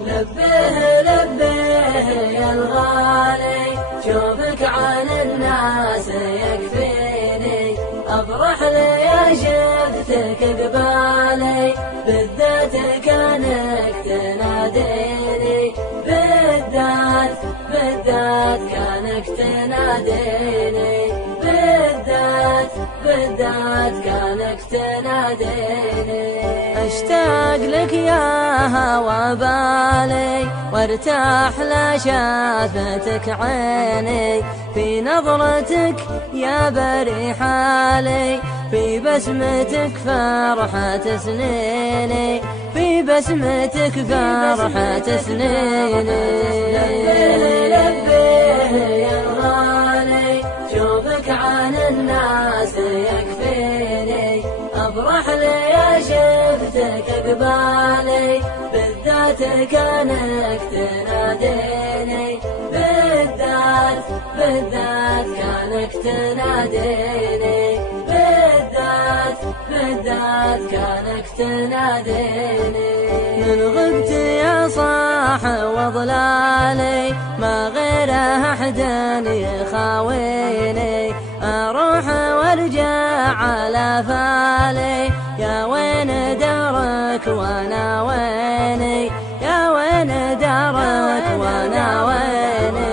لبيه لبيه يا الغالي، شوفك عن الناس يكفيني، أفرح لي يا شفتك قبالي، بالذات كانك تناديني، بالذات كانك تناديني، بالذات كانك تناديني. اشتاق لك يا هوى بالي، وارتاح لشافتك عيني، في نظرتك يا بري حالي، في بسمتك فرحة سنيني، في بسمتك فرحة سنيني. لبيه يا الغالي، شوفك عن الناس يكفيني، أفرح لي يا شفتك قبالي، بالذات كانك تناديني، بالذات كانك تناديني، بالذات كانك تناديني. من غبت يا صاح وضلالي، ما غير أحد يخاويني، أروح وارجع على فالي، يا وين دارك وانا ويني، يا وين دارك وانا ويني.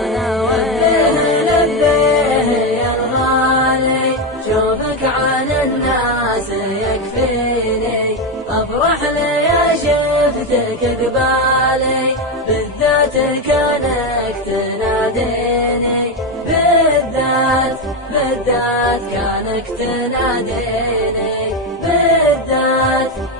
لبيه يا الغالي، شوفك عن الناس يكفيني، أفرح لي يا شفتك قبالي، بالذات كانك تناديني، بالذات كانك تناديني،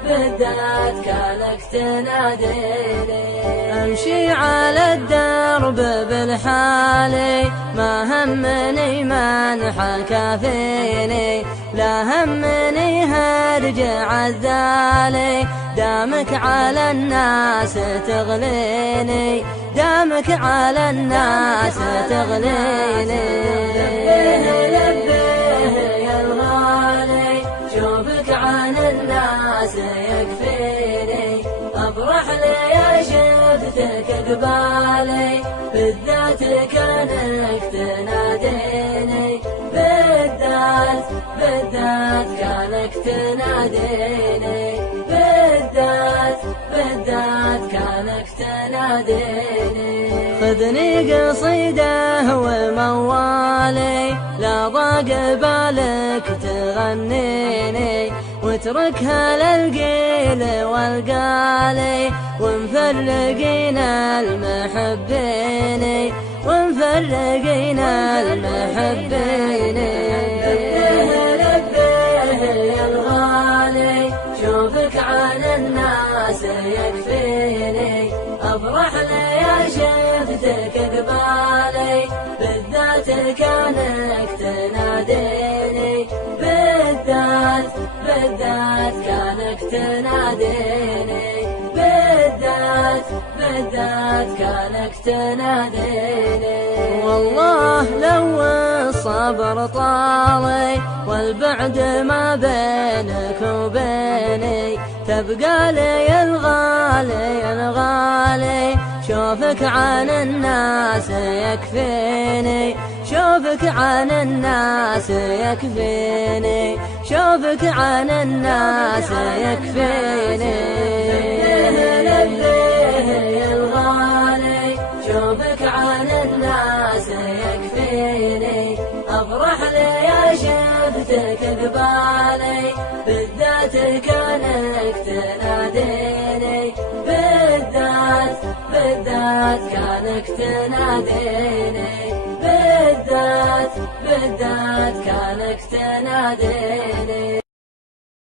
بالذات كانك تناديني. أمشي على الدرب بالحالي، ما همني من حكى فيني، لا همني هرجع الذالي، دامك على الناس تغليني، دامك على الناس تغليني. لبيه يا الغالي، شوفك عن الناس يكفيني، أفرح لي يا شفتك قبالي، بالذات كانك تناديني، بالذات كانك تناديني، بالذات كانك تناديني. خذني قصيده وموالي، لا ضاق بالك تغنيني، واتركها للقيل والقالي، ومفرقين المحبين، ومفرقين المحبين. لبيه يا الغالي، شوفك عن الناس يكفيني، أفرح لي يا شفتك قبالي، بالذات كانك تناديني، بالذات كانك تناديني، بالذات كانك تناديني. والله لو الصبر طالي، والبعد ما بينك وبيني، تبقى لي الغالي الغالي، شوفك عن الناس يكفيني، شوفك عن الناس يكفيني، شوفك عن الناس يكفيني. لبيه يا الغالي، شوفك عن الناس يكفيني، أفرح لي يا شفتك قبالي، بالذات كانك تناديني، بالذات كانك تناديني، بالذات كانك تناديني.